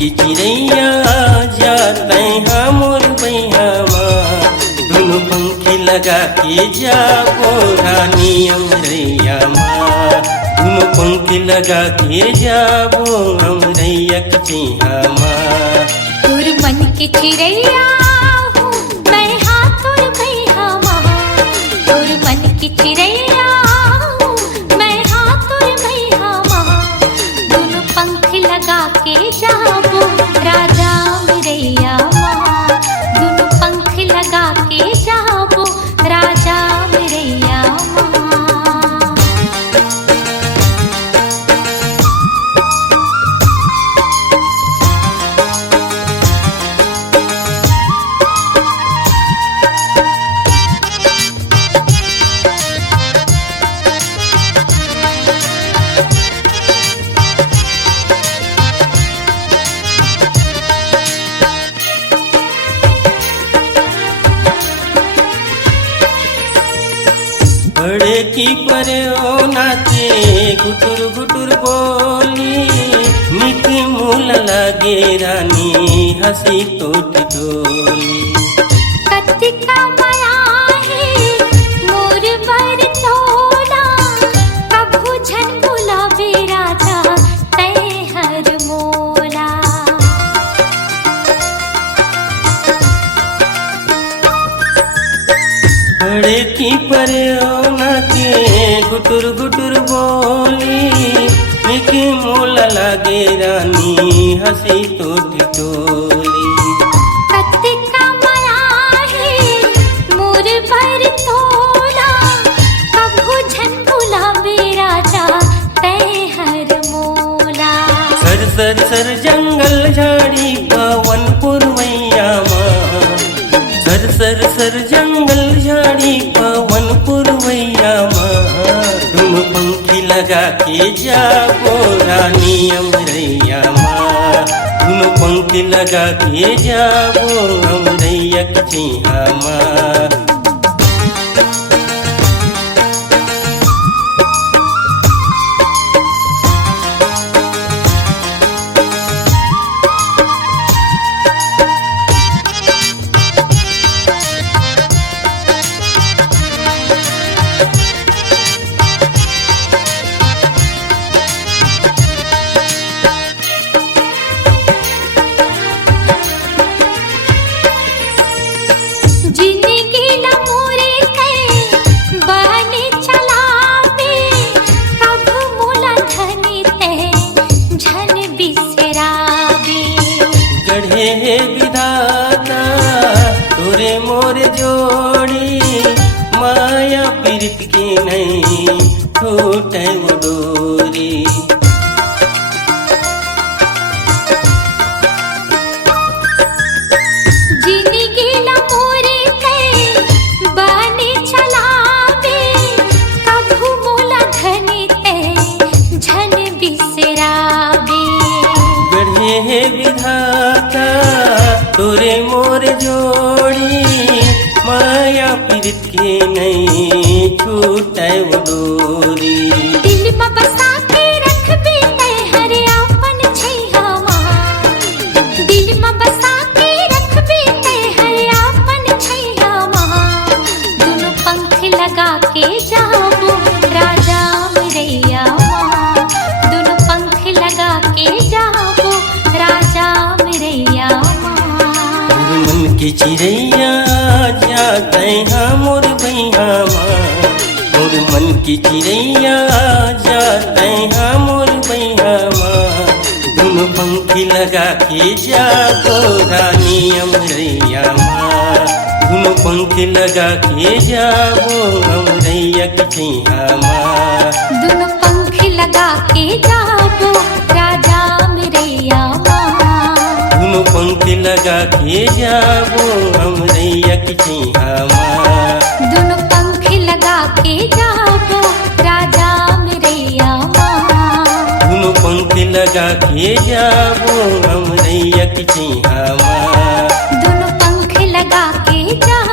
की चिड़ैया जाते हैं मोर बैहामा, दोनों पंखी लगा के जाबो रानी अमरैया माँ, दोनों पंखी लगा के जाबो अमरैया की चिहामा। तोर मन की चिड़ैया हूँ मैं हाँ तोर बैहामा, तोर मन की चिड़ैया हूँ मैं हाँ तोर बैहामा, दोनों पंख लगा के जाबो राजा अमरैया माँ, दोनों पंख लगा के जाबो राजा अमरैया माँ। बड़े की परे ओ नाचे गुटुर गुटुर बोली, निकी मूल लगे रानी हंसी टोट टोली। कतिका माया है मोर बर तोला, कभू झन बुलावे राजा तै हर मोला। बड़े की परे ओ नाचे गुटुर गुटुर बोली, निकी मूल लगे रानी हंसी टोट टोली। कतिका माया है मोर बर तोला, कभू झन बुलावे राजा तै हर मोला। सर सर सर जंगल झाड़ी पवन पुरवैया माँ, सर सर सर जंगल झाड़ी पवन पुरवैया माँ, दोनों पंखी लगा के जाबो रानी अमरैया माँ, दोनों पंखी लगा के जाबो अमरैया की चिहामा। गढ़े विधाता तोरे मोर जोड़ी, माया पीरित की नहीं टूटे वो डोरी। गढ़े विधाता तोरे मोर जोड़ी, माया पीरित के नहीं छूटे वो डोरी। दिल में बसा के रखबे तै हर आपन छैहामा, दिल में बसा के रखबे तै हर आपन छैहामा, दोनों पंख लगा के जाबो राजा अमरैया माँ, दोनों पंख लगा के जाबो राजा अमरैया माँ। मन की चिड़ैया जाते हैं मोर बैहामा, मोर मन की चिड़ैया जाते हैं मोर बैहामा, दोनों पंखी लगा के जाबो रानी अमरैया माँ, दोनों पंखी लगा के जाबो अमरैया की चिहामा। दोनों पंख लगा के जाबो राजा अमरैया माँ, दोनों पंखी लगा के जाबो अमरैया की चिहामा। दोनों पंख लगा के जाबो राजा अमरैया माँ, दोनों पंखी लगा के जाबो अमरैया की चिहामा। दोनों पंख लगा के जाबो